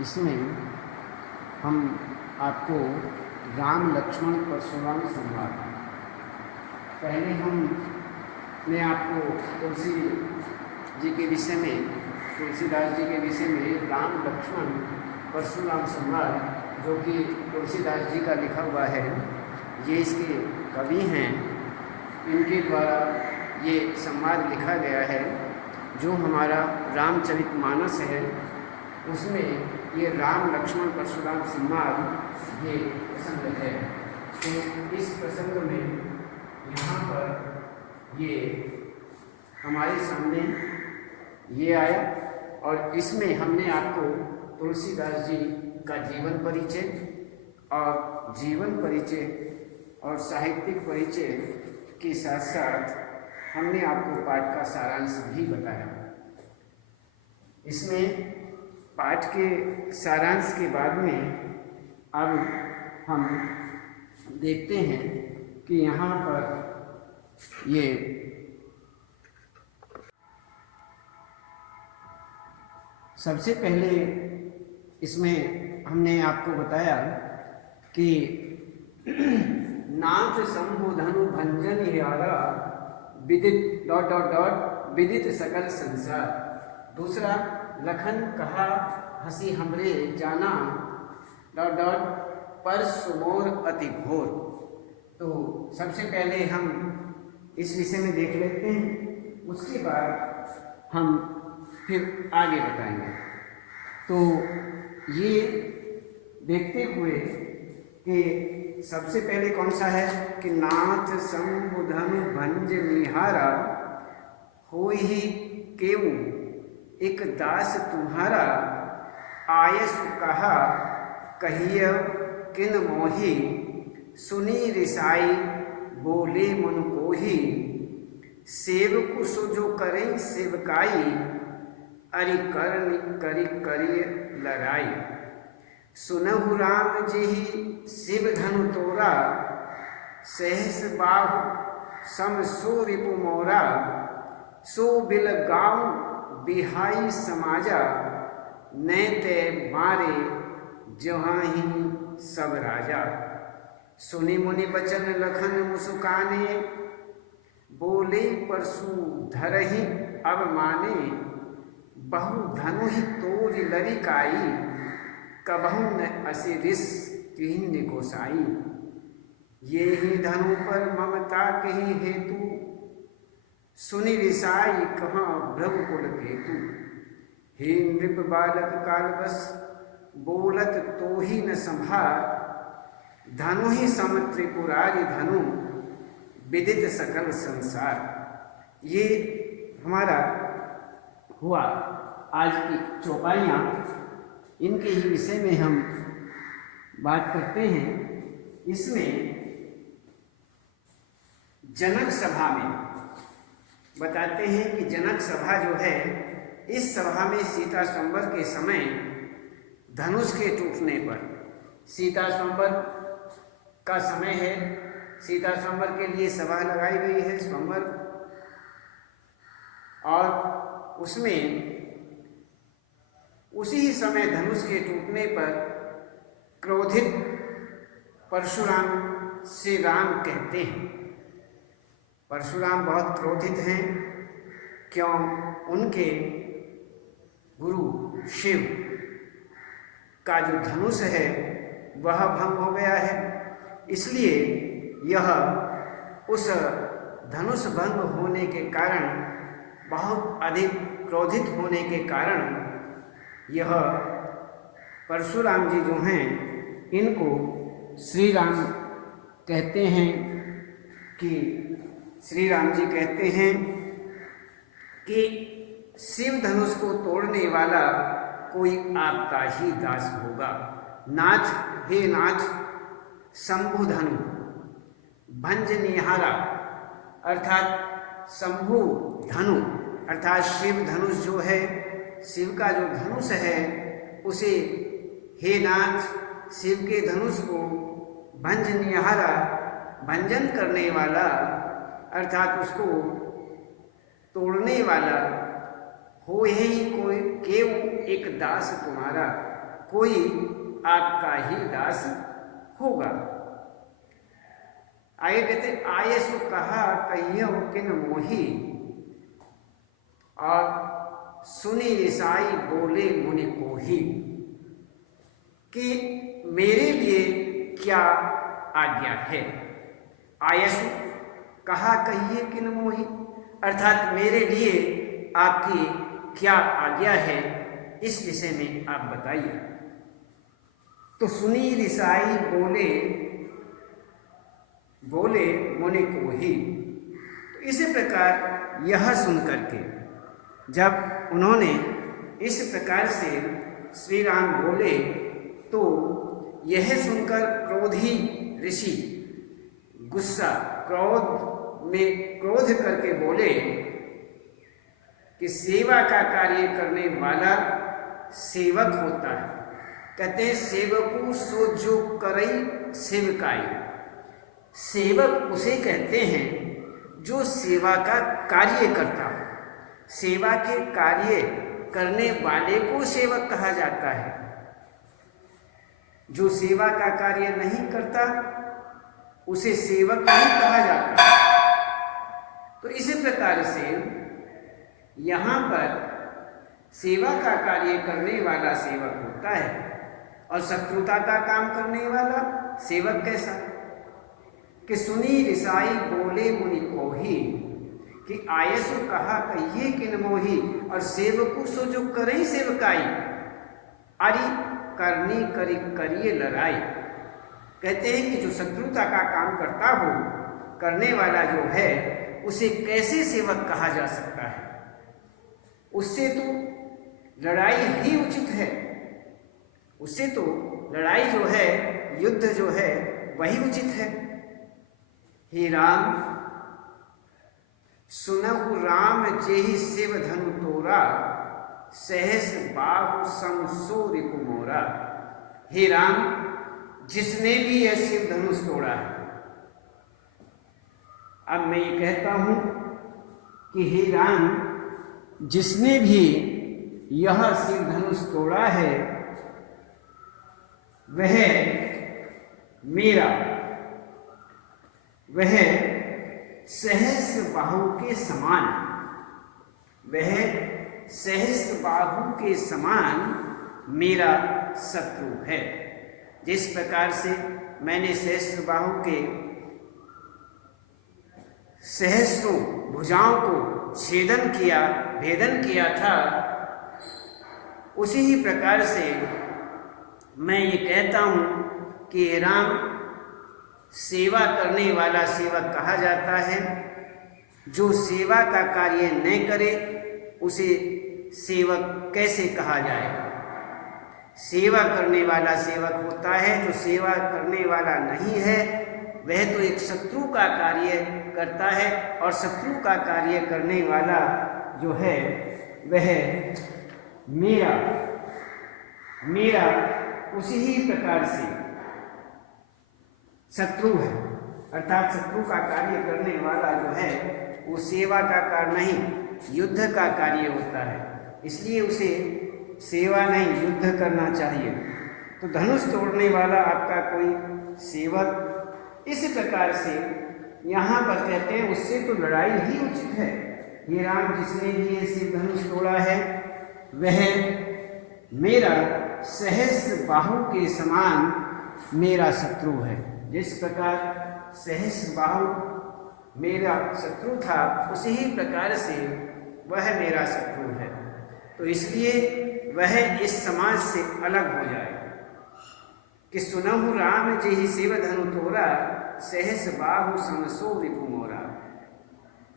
इसमें हम आपको राम लक्ष्मण परशुराम संवाद, पहले हमने आपको तुलसी जी के विषय में, तुलसीदास जी के विषय में राम लक्ष्मण परशुराम संवाद, जो कि तुलसीदास जी का लिखा हुआ है, ये इसके कवि हैं, इनके द्वारा ये संवाद लिखा गया है। जो हमारा रामचरितमानस है उसमें ये राम लक्ष्मण परशुराम संवाद ये प्रसंग है। तो इस प्रसंग में यहाँ पर ये हमारे सामने ये आया और इसमें हमने आपको तुलसीदास जी का जीवन परिचय और साहित्यिक परिचय के साथ साथ हमने आपको पाठ का सारांश भी बताया। इसमें पाठ के सारांश के बाद में अब हम देखते हैं कि यहाँ पर ये सबसे पहले इसमें हमने आपको बताया कि नाथ शंभु धनु भंजन यारा विदित ... विदित सकल संसार। दूसरा, लखन कहा हंसी हमरे जाना ... पर सुमोर अति घोर। तो सबसे पहले हम इस विषय में देख लेते हैं, उसके बाद हम फिर आगे बताएंगे। तो ये देखते हुए कि सबसे पहले कौन सा है कि नाथ शंभु धनु भंज निहारा, होई केऊ एक दास तुम्हारा, आयस कहा कहिय किन मोही, सुनी रिसाई बोले मन कोही, सेवकु सुजो करें सेवकाई, अरि करी लड़ाई। सुनहु राम जेहि शिव धनु तोरा, सहस बाहु सम सो रिपु मोरा, सो बिल गाँव बिहाई समाजा, नैते मारे जहाँ ही सब राजा। सुनि मुनि बचन लखन मुसुकाने, बोले परशु धरहि अब माने, बहु धनु ही तोरि लरिकाई, कबहु न असी रिस किन्हि गोसाई। ये ही धनु पर ममता के ही हेतु, सुनि रिसाई कहाँ भ्रम कुल केतु। हे नृप बालक कालवश बोलत तो ही न संभार, धनु ही सम त्रिपुरारि धनु, विदित सकल संसार। ये हमारा हुआ आज की चौपाइयाँ, इनके ही विषय में हम बात करते हैं। इसमें जनक सभा में बताते हैं कि जनक सभा जो है, इस सभा में सीता स्वयंवर के समय धनुष के टूटने पर, सीता स्वयंवर का समय है, सीता स्वयंवर के लिए सभा लगाई गई है स्वयंवर, और उसमें उसी समय धनुष के टूटने पर क्रोधित परशुराम से राम कहते हैं, परशुराम बहुत क्रोधित हैं, क्यों? उनके गुरु शिव का जो धनुष है वह भंग हो गया है, इसलिए यह उस धनुष भंग होने के कारण, बहुत अधिक क्रोधित होने के कारण, यह परशुराम जी जो हैं इनको श्री राम कहते हैं कि श्री राम जी कहते हैं कि शिव धनुष को तोड़ने वाला कोई आपका ही दास होगा। नाथ, हे नाथ, शंभु धनु भंज निहारा, अर्थात शंभु धनु अर्थात शिव धनुष जो है, शिव का जो धनुष है उसे, हे नाथ, शिव के धनुष को भंज निहारा, भंजन करने वाला अर्थात उसको तोड़ने वाला, हो ही कोई केव एक दास तुम्हारा, कोई आपका ही दास होगा। आगे कहते आये सो कहा कहियो किन मोही, और सुनी ईसाई बोले मुनि को ही, कि मेरे लिए क्या आज्ञा है। आयसु कहा कहिए किन मोही, अर्थात मेरे लिए आपकी क्या आज्ञा है, इस विषय में आप बताइए। तो सुनी ईसाई बोले मुनि को ही। तो इसी प्रकार यह सुनकर के जब उन्होंने इस प्रकार से श्री राम बोले, तो यह सुनकर क्रोधी ऋषि गुस्सा क्रोध करके बोले कि सेवा का कार्य करने वाला सेवक होता है। कहते हैं सेवकू सो जो करई सेवकाई। सेवक उसे कहते हैं जो सेवा का कार्य करता हो। सेवा के कार्य करने वाले को सेवक कहा जाता है। जो सेवा का कार्य नहीं करता उसे सेवक नहीं कहा जाता। तो इसी प्रकार से यहाँ पर सेवा का कार्य करने वाला सेवक होता है, और शत्रुता का काम करने वाला सेवक कैसा, कि सुनी ऋषाई बोले मुनि को ही, कि आयसु कहा कहिए किन मोही, और सेवकु सो जो करे सेवकाई, अरि करनी करिए लड़ाई। कहते हैं कि जो शत्रुता का काम करता हो, करने वाला जो है, उसे कैसे सेवक कहा जा सकता है। उससे तो लड़ाई ही उचित है। उससे तो लड़ाई जो है, युद्ध जो है, वही उचित है। हे राम सुनहु राम जेहि शिव धनु तोरा, सहस बाहु समसो रिपु मोरा। हे राम, जिसने भी यह शिव धनुष तोड़ा है, अब मैं ये कहता हूं कि हे राम, जिसने भी यह शिव धनुष तोड़ा है, वह मेरा, वह सहस्र बाहु के समान, वह सहस्र बाहु के समान मेरा शत्रु है। जिस प्रकार से मैंने सहस्र बाहु के सहस्रों भुजाओं को छेदन किया, भेदन किया था, उसी ही प्रकार से मैं ये कहता हूँ कि राम सेवा करने वाला सेवक कहा जाता है। जो सेवा का कार्य न करे उसे सेवक कैसे कहा जाए। सेवा करने वाला सेवक होता है, जो सेवा करने वाला नहीं है वह तो एक शत्रु का कार्य करता है, और शत्रु का कार्य करने वाला जो है वह मेरा उसी ही प्रकार से शत्रु है। अर्थात शत्रु का कार्य करने वाला जो है वो सेवा का कार्य नहीं, युद्ध का कार्य होता है। इसलिए उसे सेवा नहीं, युद्ध करना चाहिए। तो धनुष तोड़ने वाला आपका कोई सेवक, इस प्रकार से यहाँ पर कहते हैं उससे तो लड़ाई ही उचित है। ये राम, जिसने भी ये शिव धनुष तोड़ा है वह मेरा सहस्र बाहु के समान मेरा शत्रु है। जिस प्रकार सहस्र बाहु मेरा शत्रु था, उसी ही प्रकार से वह मेरा शत्रु है। तो इसलिए वह इस समाज से अलग हो जाए कि सुनहु राम जेहि शिव धनु तोरा, सहस बाहु समसो रिपु मोरा।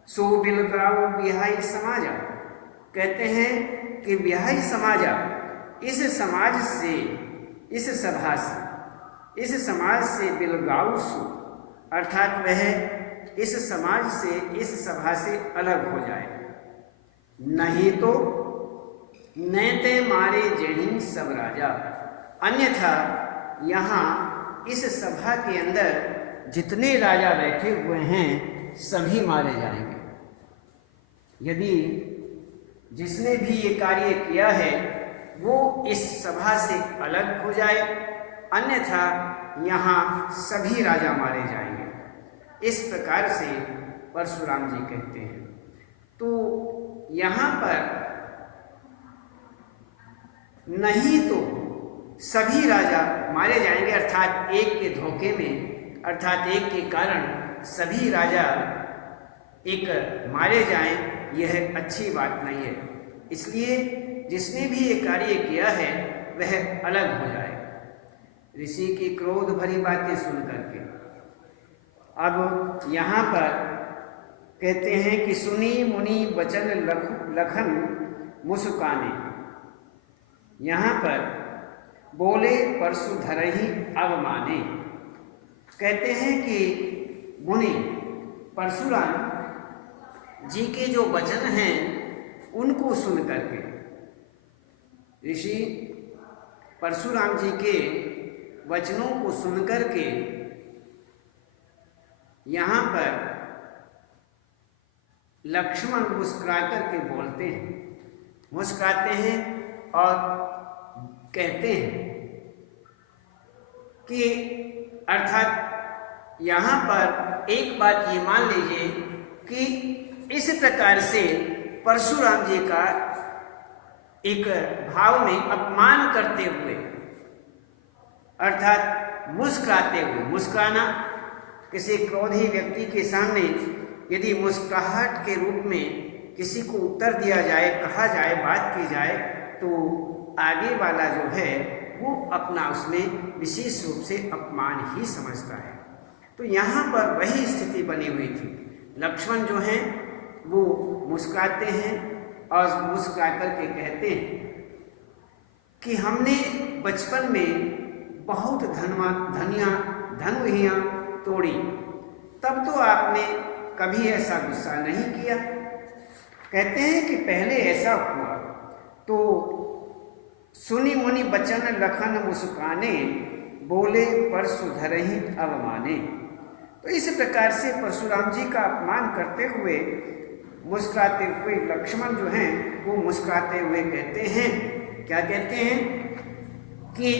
सो बिलगाओ बिहाई समाजा। कहते हैं कि बिहाई समाजा, इस समाज से, इस सभा से, इस समाज से बिलगाऊ सु, अर्थात वह इस समाज से, इस सभा से अलग हो जाए। नहीं तो नैते मारे जही सब राजा, अन्यथा यहाँ इस सभा के अंदर जितने राजा बैठे हुए हैं सभी मारे जाएंगे। यदि जिसने भी ये कार्य किया है वो इस सभा से अलग हो जाए, अन्यथा यहाँ सभी राजा मारे जाएंगे। इस प्रकार से परशुराम जी कहते हैं। तो यहाँ पर नहीं तो सभी राजा मारे जाएंगे, अर्थात एक के धोखे में, अर्थात एक के कारण सभी राजा एक मारे जाएं, यह अच्छी बात नहीं है। इसलिए जिसने भी ये कार्य किया है वह अलग हो जाए। ऋषि की क्रोध भरी बातें सुन करके अब यहाँ पर कहते हैं कि सुनी मुनि वचन लखन मुस्काने। यहाँ पर बोले परशु धरहि अवमाने। कहते हैं कि मुनि परशुराम जी के जो वचन हैं उनको सुन करके, ऋषि परशुराम जी के वचनों को सुन करके यहाँ पर लक्ष्मण मुस्कुरा करके बोलते हैं, मुस्कुराते हैं और कहते हैं कि अर्थात यहाँ पर एक बात ये मान लीजिए कि इस प्रकार से परशुराम जी का एक भाव में अपमान करते हुए, अर्थात मुस्कुराते हुए, मुस्कुराना किसी क्रोधी व्यक्ति के सामने यदि मुस्कुराहट के रूप में किसी को उत्तर दिया जाए, कहा जाए, बात की जाए, तो आगे वाला जो है वो अपना उसमें विशेष रूप से अपमान ही समझता है। तो यहाँ पर वही स्थिति बनी हुई थी। लक्ष्मण जो हैं वो मुस्कुराते हैं और मुस्कुरा करके कहते हैं कि हमने बचपन में बहुत धनुहियाँ तोड़ी, तब तो आपने कभी ऐसा गुस्सा नहीं किया। कहते हैं कि पहले ऐसा हुआ तो सुनी मुनि बचन लखन मुस्काने, बोले परशु धरहि अवमाने। तो इस प्रकार से परशुराम जी का अपमान करते हुए, मुस्कुराते हुए लक्ष्मण जो हैं वो मुस्कुराते हुए कहते हैं, क्या कहते हैं कि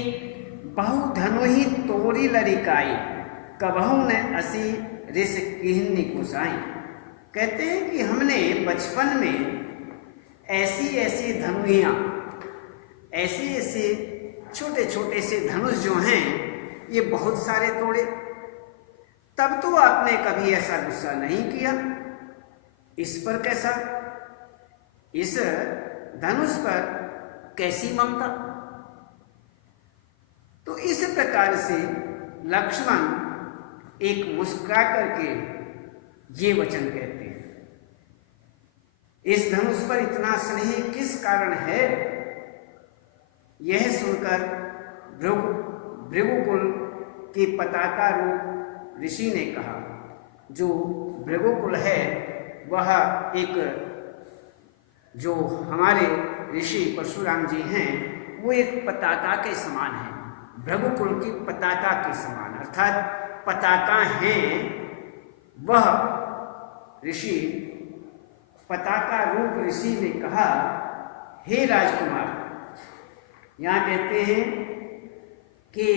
बहु धनुहि तोरी लरिकाई, कबहु न असी रिस किन्नी कुसाई। कहते हैं कि हमने बचपन में ऐसी ऐसी धनुहियाँ, ऐसे ऐसे छोटे छोटे से धनुष जो हैं ये बहुत सारे तोड़े, तब तो आपने कभी ऐसा गुस्सा नहीं किया। इस पर कैसा, इस धनुष पर कैसी ममता। तो इस प्रकार से लक्ष्मण एक मुस्कुरा करके ये वचन कहते हैं। इस धनुष पर इतना स्नेह किस कारण है, यह सुनकर भृगुकुल की पताका रूप ऋषि ने कहा। जो भृगुकुल है वह एक, जो हमारे ऋषि परशुराम जी हैं वो एक पताका के समान है, भृगुकुल की पताका के समान, अर्थात पताका हैं वह ऋषि। पताका रूप ऋषि ने कहा, हे राजकुमार, यहाँ कहते हैं कि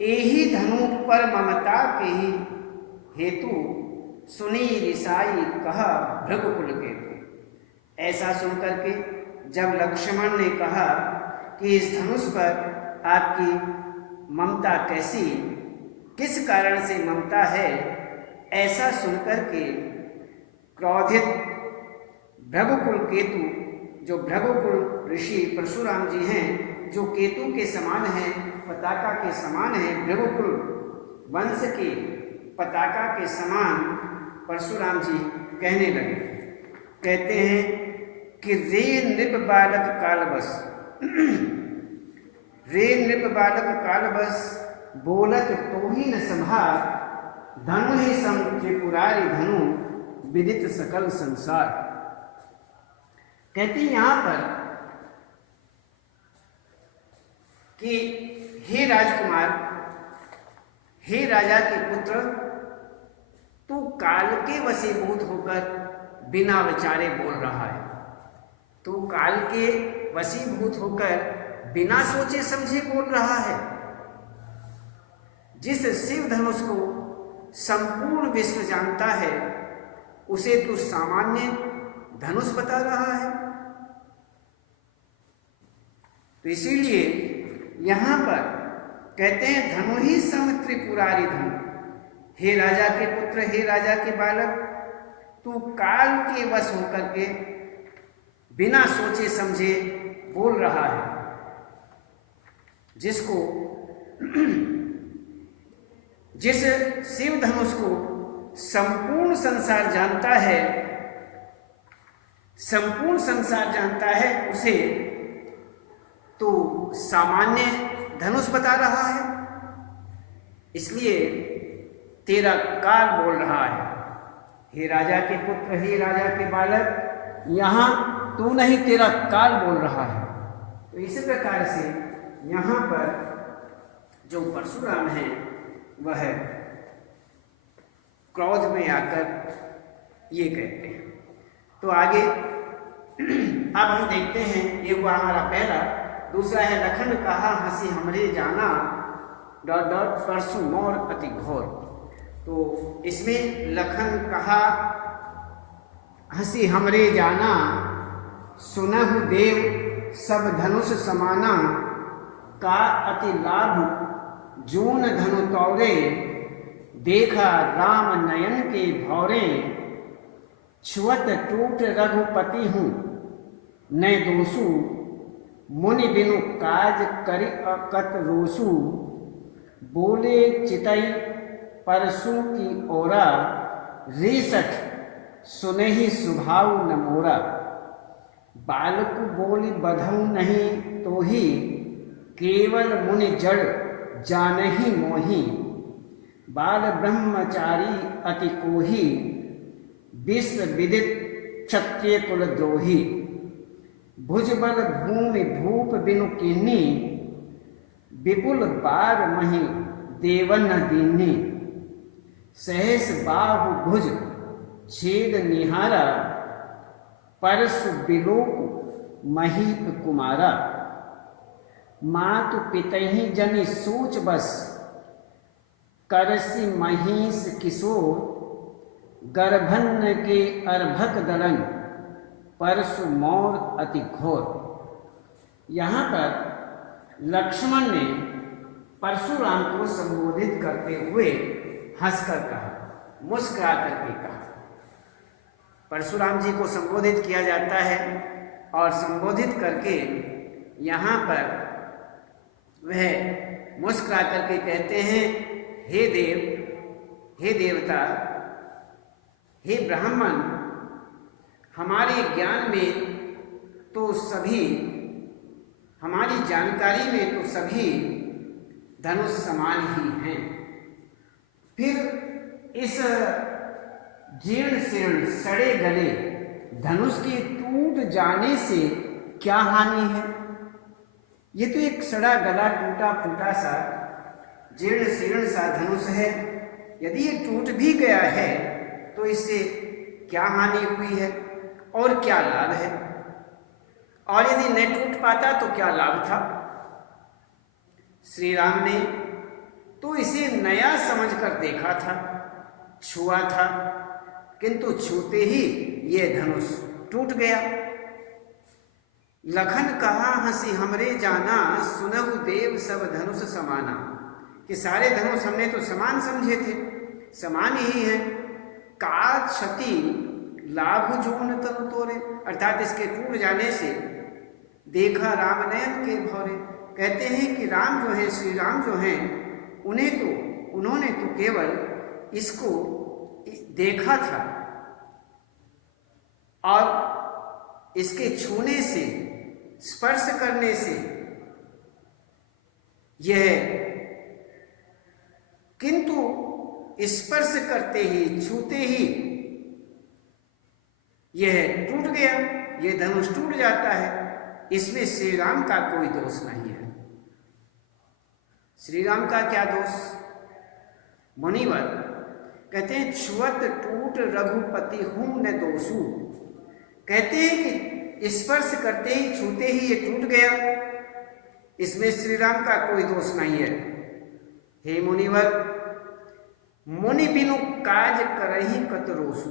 एही धनु पर ममता के ही हेतु सुनी रिसाई कहा भृगुकुल केतु। ऐसा सुनकर के जब लक्ष्मण ने कहा कि इस धनुष पर आपकी ममता कैसी, किस कारण से ममता है, ऐसा सुनकर के क्रोधित भृगुकुल केतु, जो भृगुकुल ऋषि परशुराम जी हैं, जो केतु के समान हैं, पताका के समान हैं, भृगुकुल वंश के पताका के समान परशुराम जी कहने लगे। कहते हैं कि रे नृप बालक कालबस रे नृप बालक कालबस बोलत तो ही न संभार, धनु ही सम त्रिपुरारी धनु विदित सकल संसार। कहते हैं यहाँ पर कि हे राजकुमार, हे राजा के पुत्र, तू काल के वशीभूत होकर बिना विचारे बोल रहा है। तू काल के वशीभूत होकर बिना सोचे समझे बोल रहा है। जिस शिव धनुष को संपूर्ण विश्व जानता है उसे तो सामान्य धनुष बता रहा है। तो इसीलिए यहां पर कहते हैं धनु ही सम त्रिपुरारी धनु। हे राजा के पुत्र, हे राजा के बालक, तू काल के वश होकर के बिना सोचे समझे बोल रहा है। जिस शिव धनुष को संपूर्ण संसार जानता है, संपूर्ण संसार जानता है, उसे तो सामान्य धनुष बता रहा है। इसलिए तेरा काल बोल रहा है। हे राजा के पुत्र, हे राजा के बालक, यहां तू नहीं, तेरा काल बोल रहा है। तो इसी प्रकार से यहां पर जो परशुराम है वह क्रोध में आकर ये कहते हैं। तो आगे अब हम देखते हैं, ये हुआ हमारा पहला। दूसरा है लखन कहा हंसी हमरे जाना डॉट डॉट परशु मोर अति घोर। तो इसमें लखन कहा हंसी हमरे जाना सुनहु देव सब धनुष समाना का अति लाभ जून धनु तौरे देखा राम नयन के भौरे छुअत टूट रघुपति हूँ न दोषु मुनि बिनु काज करि अकत रोसु बोले चितई परसु की ओरा रेसठ सुनहि सुभाव न मोरा बालक बोली बधऊ नहीं तो ही केवल मुनि जड़ जानहि मोहि बाल ब्रह्मचारी अति कोही विश्व विदित क्षत्रिय कुल द्रोही भुजबल भूमि भूप बिनु किन्नी विपुल बार मही देवन दीनी सहस बाहु भुज छेद निहारा परस बिलोक महीप कुमारा मातु पितहि जनि सूच बस करसी महिष किशोर गर्भन्न के अर्भक दलन परशु मोर अति घोर। यहाँ पर लक्ष्मण ने परशुराम को संबोधित करते हुए हंसकर कहा, मुस्कुरा करके कहा। परशुराम जी को संबोधित किया जाता है और संबोधित करके यहाँ पर वह मुस्कुरा करके कहते हैं, हे देव, हे देवता, हे ब्राह्मण, हमारे ज्ञान में तो सभी, हमारी जानकारी में तो सभी धनुष समान ही हैं। फिर इस जीर्ण शीर्ण सड़े गले धनुष के टूट जाने से क्या हानि है? ये तो एक सड़ा गला टूटा फूटा सा जीर्ण शीर्ण सा धनुष है। यदि ये टूट भी गया है तो इससे क्या हानि हुई है और क्या लाभ है? और यदि न टूट पाता तो क्या लाभ था? श्री राम ने तो इसे नया समझकर देखा था, छुआ था, किंतु छूते ही ये धनुष टूट गया। लखन कहा हंसी हमरे जाना सुनहु देव सब धनुष समाना, कि सारे धनुष हमने तो समान समझे थे, समान ही हैं। का क्षति लाभ जोन तनु तोरे, अर्थात इसके टूट जाने से देखा राम नयन के भौरे। कहते हैं कि राम जो है, श्री राम जो हैं, उन्होंने तो केवल इसको देखा था और इसके छूने से, स्पर्श करने से यह, किंतु स्पर्श करते ही, छूते ही यह टूट गया, यह धनुष टूट जाता है। इसमें श्री राम का कोई दोष नहीं है। श्री राम का क्या दोष? मुनिवर कहते हैं छुअत टूट रघुपति हूं न दोषु। कहते हैं कि स्पर्श करते ही, छूते ही ये टूट गया, इसमें श्री राम का कोई दोष नहीं है। हे मुनिवर, मुनि बिनु काज करहि कतरोसु।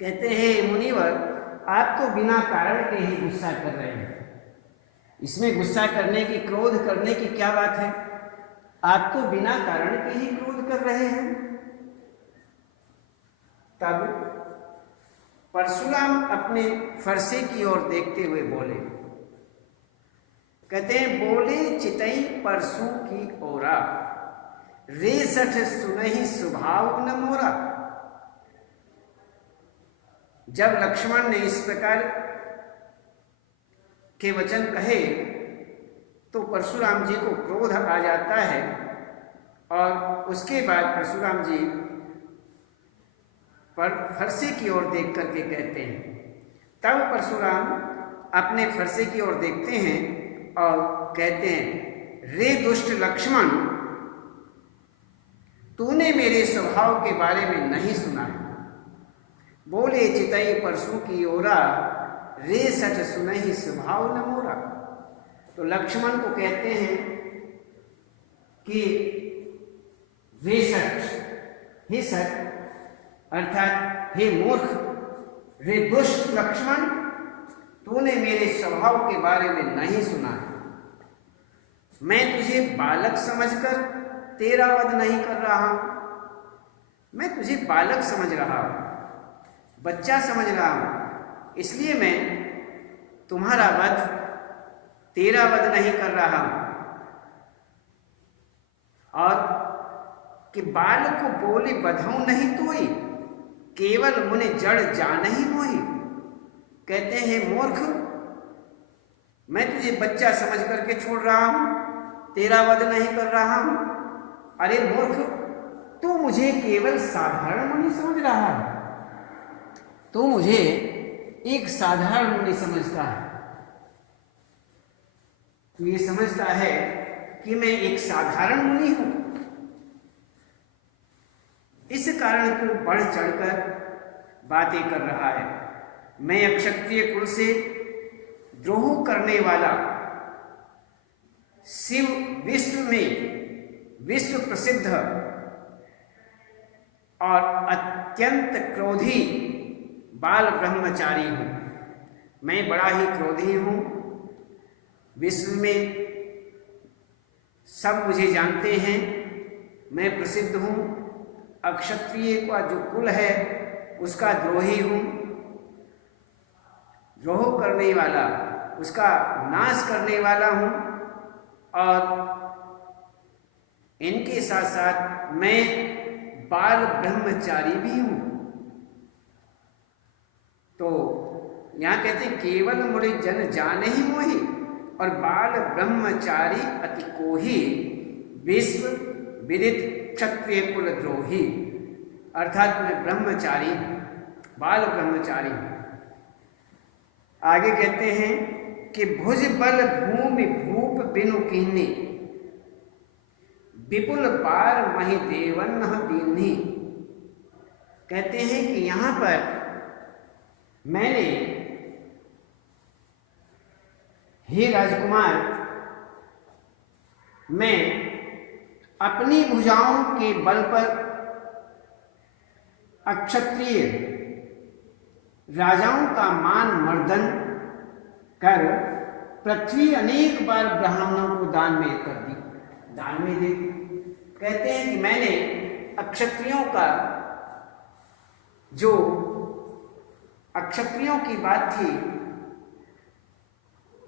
कहते हैं मुनिवर, आप तो बिना कारण के ही गुस्सा कर रहे हैं। इसमें गुस्सा करने की, क्रोध करने की क्या बात है? आप तो बिना कारण के ही क्रोध कर रहे हैं। तब परशुराम अपने फरसे की ओर देखते हुए बोले, कहते हैं, बोले चितई परसू की ओरा, रे सठ सुनहि स्वभाव न मोरा। जब लक्ष्मण ने इस प्रकार के वचन कहे तो परशुराम जी को क्रोध आ जाता है और उसके बाद परशुराम जी पर फरसे की ओर देख करके कहते हैं, तब परशुराम अपने फरसे की ओर देखते हैं और कहते हैं, रे दुष्ट लक्ष्मण, तूने मेरे स्वभाव के बारे में नहीं सुना है। बोले चितई परसू की ओरा, रे सठ सुनहि स्वभाव न मोरा। तो लक्ष्मण को कहते हैं कि रे सठ, हे सठ अर्थात हे मूर्ख, रे दुष्ट लक्ष्मण, तूने मेरे स्वभाव के बारे में नहीं सुना है। मैं तुझे बालक समझकर तेरा वध नहीं कर रहा हूं, मैं तुझे बालक समझ रहा हूं, बच्चा समझ रहा हूं, इसलिए मैं तुम्हारा वध, तेरा वध नहीं कर रहा हूं। और कि बाल को बोली बधाऊं नहीं तोई, केवल मुने जड़ जान ही मोही। कहते हैं मूर्ख, मैं तुझे बच्चा समझ करके छोड़ रहा हूं, तेरा वध नहीं कर रहा हूं। अरे मूर्ख, तू मुझे केवल साधारण मुनि समझ रहा है, तू मुझे एक साधारण मुनि समझता है। तू ये समझता है कि मैं एक साधारण मुनि हूं, इस कारण तू बढ़ चढ़कर बातें कर रहा है। मैं अक्षत्रिय कुल से द्रोह करने वाला, शिव विश्व में विश्व प्रसिद्ध और अत्यंत क्रोधी बाल ब्रह्मचारी हूं। मैं बड़ा ही क्रोधी हूं, विश्व में सब मुझे जानते हैं, मैं प्रसिद्ध हूं, अक्षत्रिय का जो कुल है उसका द्रोही हूं, द्रोह करने वाला, उसका नाश करने वाला हूं। और इनके साथ साथ मैं बाल ब्रह्मचारी भी हूं। तो यहां कहते हैं, केवल मुड़े जन जाने ही मोही, और बाल ब्रह्मचारी अति कोही, विश्व विदित क्षत्रिय कुल द्रोही। अर्थात मैं ब्रह्मचारी, बाल ब्रह्मचारी। आगे कहते हैं कि भुज बल भूमि भूप बिनु कीन्ही, विपुल पार मही देवन दीन्ही। कहते हैं कि यहां पर मैंने, हे राजकुमार, मैं अपनी भुजाओं के बल पर अक्षत्रिय राजाओं का मान मर्दन कर पृथ्वी अनेक बार ब्राह्मणों को दान में कर दी, दान में दे दी। कहते हैं कि मैंने अक्षत्रियों का, जो अक्षत्रियों की बात थी,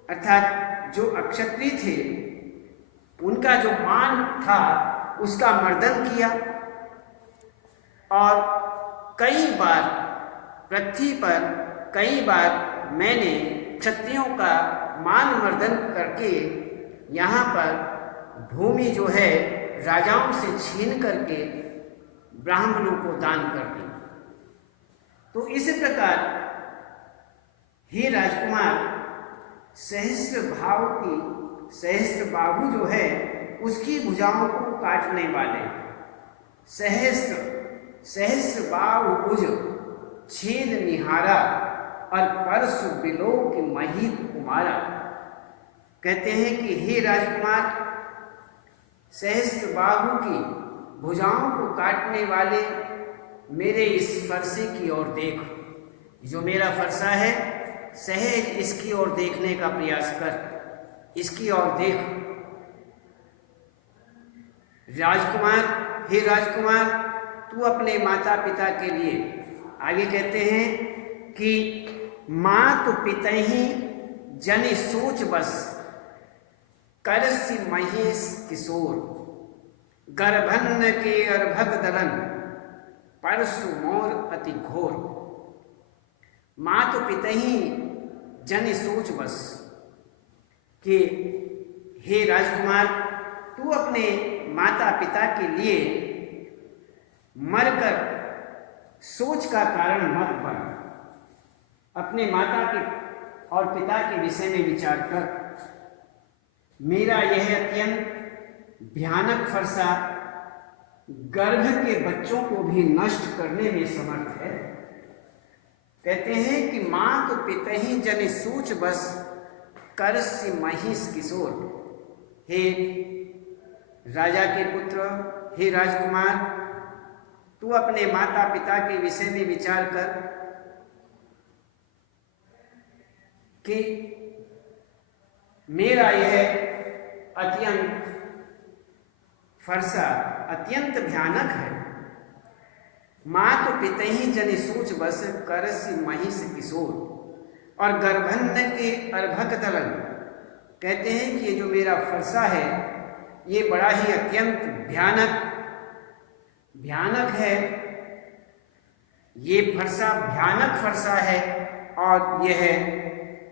अर्थात जो अक्षत्रिय थे उनका जो मान था उसका मर्दन किया, और कई बार पृथ्वी पर कई बार मैंने क्षत्रियों का मान मर्दन करके यहाँ पर भूमि जो है राजाओं से छीन करके ब्राह्मणों को दान कर दी। तो इस प्रकार हे राजकुमार, सहस्त्र भाव की, सहस्त्र बाहु जो है उसकी भुजाओं को काटने वाले, सहस्त्र सहस्त्र बाहु भुज छेद निहारा, और परसु बिलो की महित कुमारा। कहते हैं कि हे राजकुमार, सहस्त्र बाहु की भुजाओं को काटने वाले मेरे इस फरसे की ओर देख। जो मेरा फरसा है, सहज इसकी ओर देखने का प्रयास कर, इसकी ओर देख। राजकुमार, हे राजकुमार, तू अपने माता पिता के लिए, आगे कहते हैं कि मात पितहि जनि सोच बस, करसि महेश किशोर, गर्भन्न के अर्भक दलन, परसु मोर अति घोर। मात पितहि जनि सोच बस, कि हे राजकुमार, तू अपने माता पिता के लिए मरकर सोच का कारण मत बन। अपने माता के और पिता के विषय में विचार कर। मेरा यह अत्यंत भयानक फरसा गर्भ के बच्चों को भी नष्ट करने में समर्थ है। कहते हैं कि मात पितहि जनि सूच बस, करसि महिष किशोर। हे राजा के पुत्र, हे राजकुमार, तू अपने माता पिता के विषय में विचार कर कि मेरा यह अत्यंत फरसा अत्यंत भयानक है। मात पितहि जनि सूच बस, करसि महिष किशोर, और गर्भन्न के अर्भक दलन। कहते हैं कि ये जो मेरा फरसा है, ये बड़ा ही अत्यंत भयानक है। ये फरसा भयानक फरसा है, और यह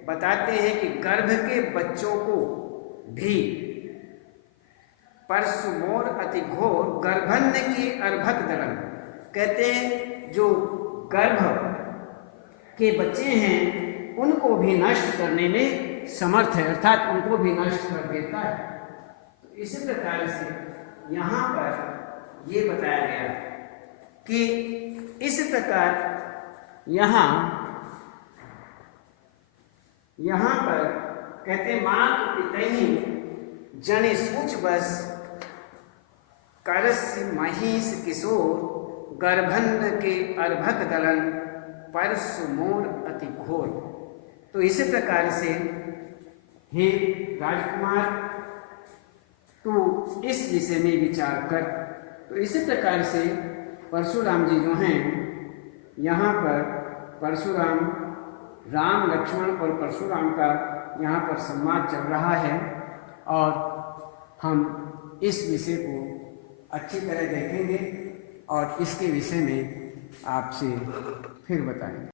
बताते हैं कि गर्भ के बच्चों को भी, परसु मोर अति घोर, गर्भन्न की अर्भक दलन। कहते हैं जो गर्भ के बच्चे हैं उनको भी नष्ट करने में समर्थ है, अर्थात उनको भी नष्ट कर देता है। तो इसी प्रकार से यहाँ पर ये बताया गया कि इस प्रकार यहाँ पर कहते मात पितहि जनि सूच बस, करसि महिष किशोर, गर्भन्न के अर्भक दलन, परसु मोर अति घोर। तो इसी प्रकार से हे राजकुमार, तू इस विषय में विचार कर। तो इसी प्रकार से परशुराम जी जो हैं, यहाँ पर परशुराम, राम लक्ष्मण और परशुराम का यहाँ पर संवाद चल रहा है, और हम इस विषय को अच्छी तरह देखेंगे और इसके विषय में आपसे फिर बताएंगे।